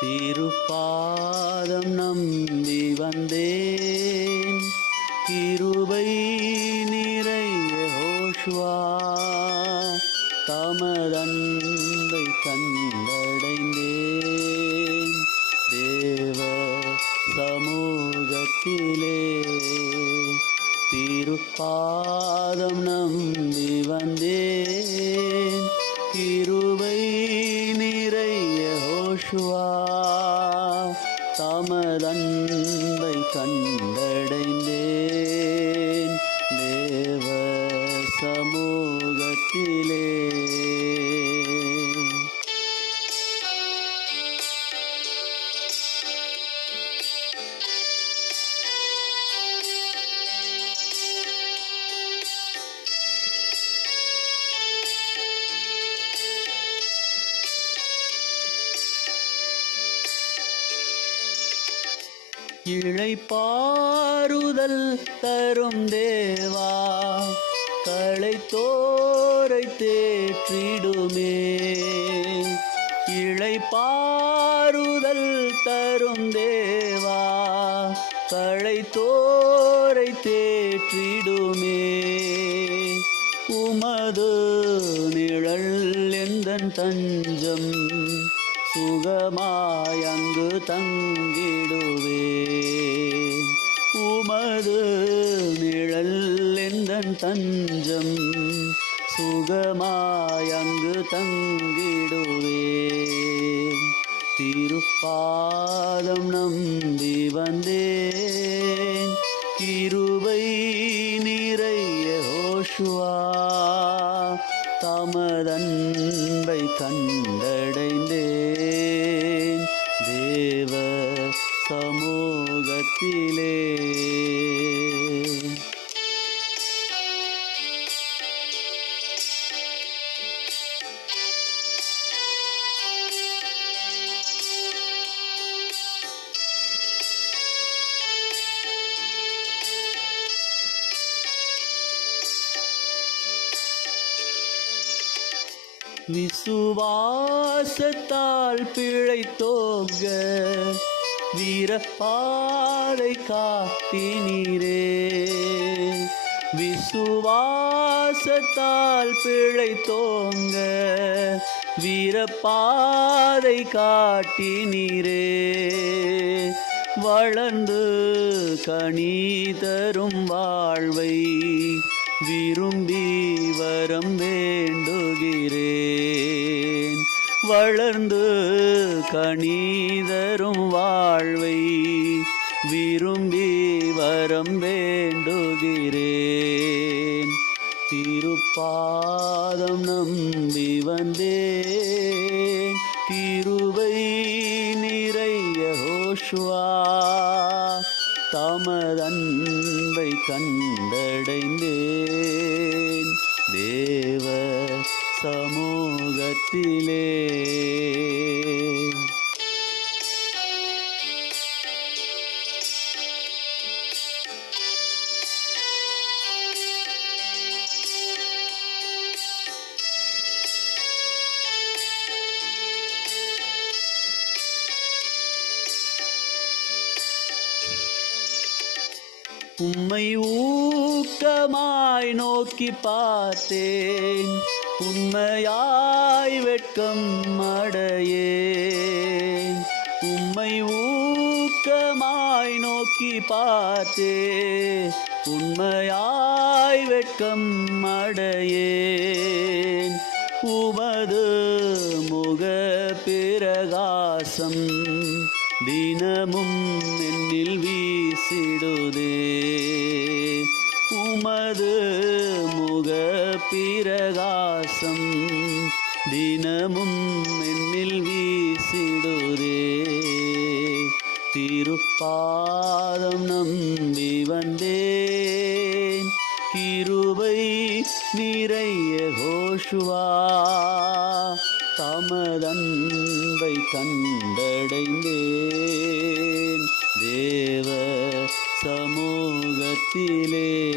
திருப்பாதம் நம்பி வந்தேன். கிருபை நிறைய ஹோஷ்வா தமதன்பை கண்டடைந்தேன். தேவ சமூகத்திலே திருப்பாதம் நம்பி வந்தேன். ஹோஷுவா இழைப்பாறுதல் தரும் தேவா களை தோரை தேற்றிடுமே. இழைப்பாறுதல் தரும் தேவா களை தோரை தேற்றிடுமே. உமது நிழல் எந்தன் தஞ்சம் சுகமாய் அங்கு தங்கிடுவே. உமது நிழல் எந்தன் தஞ்சம்? சுகமாய் அங்கு தங்கிடுவே. திருப்பாதம் நம்பி வந்தேன். திரு விசுவாசத்தால் பிழைத்தோங்க. வீரப்பாதை காத்தினீரே விசுவாசத்தால் பிழைத்தோங்க. வீரப்பாதை காட்டினீரே. வளர்ந்து கனி தரும் வாழ்வை விரும்பி வரம் வேண்டுகிறேன் வளர்ந்து கணிதரும் வாழ்வை விரும்பி வரம் வேண்டுகிறேன். திருப்பாதம் நம்பி வந்தேன். திருவை நிறைய ஹோஷ்வா தமதன்பை கண்டடைந்தேன். தேவ சமூகத்திலே. உம்மை ஊக்கமாய் நோக்கி பார்த்தேன். உண்மையாய் வெட்கம் அடையே. உம்மை ஊக்கமாய் நோக்கி பார்த்தே. உண்மையாய் வெட்கம் அடையேன். உமது முக பிரகாசம் தினமும் என்னில் வீசிடுதே. உமது முக பிரகாசம் தினமும் என்னில் வீசிடுதே. திருப்பாதம் நம்பி வந்தேன். கிருபை நிறைய கோஷுவா. தமதன்பை கண்டடைந்தேன். தேவ சமூகத்திலே